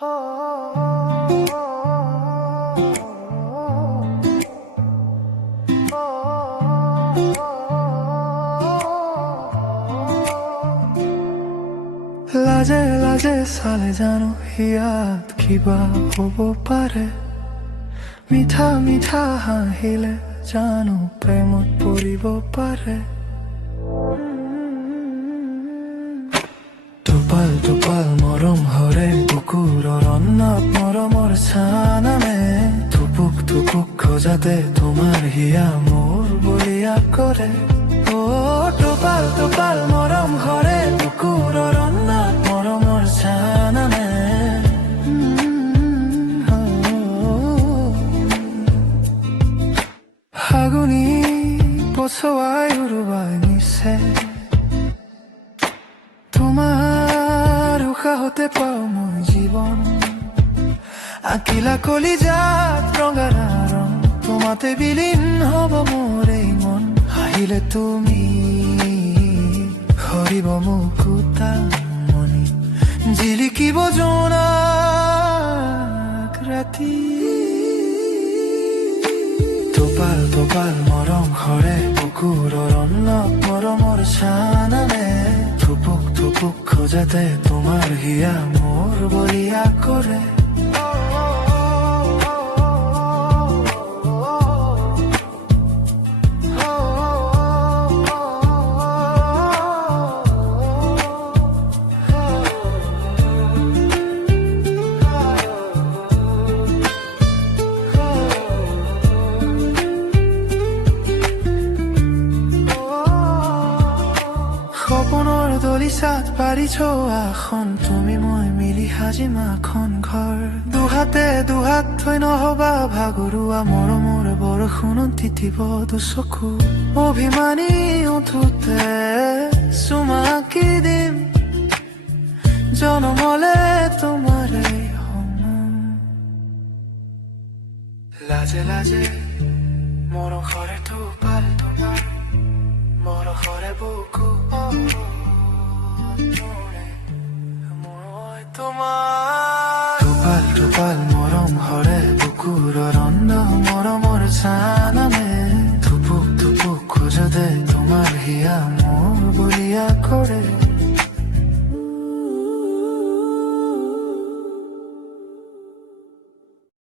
লাজে লাজে চালে জানো ইয়াত কিবা হ'ব পাৰে মিঠা মিঠা হাঁহিলে জানো প্ৰেমত পৰিব পাৰে টোপাল টোপাল মৰম হৰে বুকুৰৰ অন্নত মৰমৰ চানামে থুপুক থুপুক খোজাতে তোমাৰ হিয়া মোৰ বলিয়া কৰে টোপাল টোপাল মৰম হৰে বুকুৰৰ অন্নত মৰমৰ চানামে ফাগুনি পছৱাই উৰুৱাই নিছে তোমাৰ উশাহতে পাওঁ মই জীৱন আঁকিলা কলিজাত ৰঙা ৰং তোমাতে বিলীন হ'ব মোৰ এই মন আহিলে তুমি হৰিব মুকুতা মনি জিলিকিব জোনাক ৰাতি টোপাল টোপাল মৰম হৰে বুকুৰৰ অন্নত মৰমৰ চানামে থুপুক থুপুক খোজাতে তোমাৰ হিয়া মোৰ বলিয়া কৰে সপোনৰ দলিচাত পাৰিছ আসন তুমি মই মিলি সাজি মাখন ঘৰ দুহাতে দুহাত থৈ নহবা ভাগৰুৱা মৰমৰ বৰষুণত তিতিব দুচকু অভিমানী উঠোতে চুমাকি দিম জনমলে তোমাৰে সমান লাজে লাজে মৰমৰে টোপাল তোমাৰ মৰমৰে বুকু টোপাল টোপাল মৰম হৰে বুকুৰৰ অন্ন মৰমৰ চান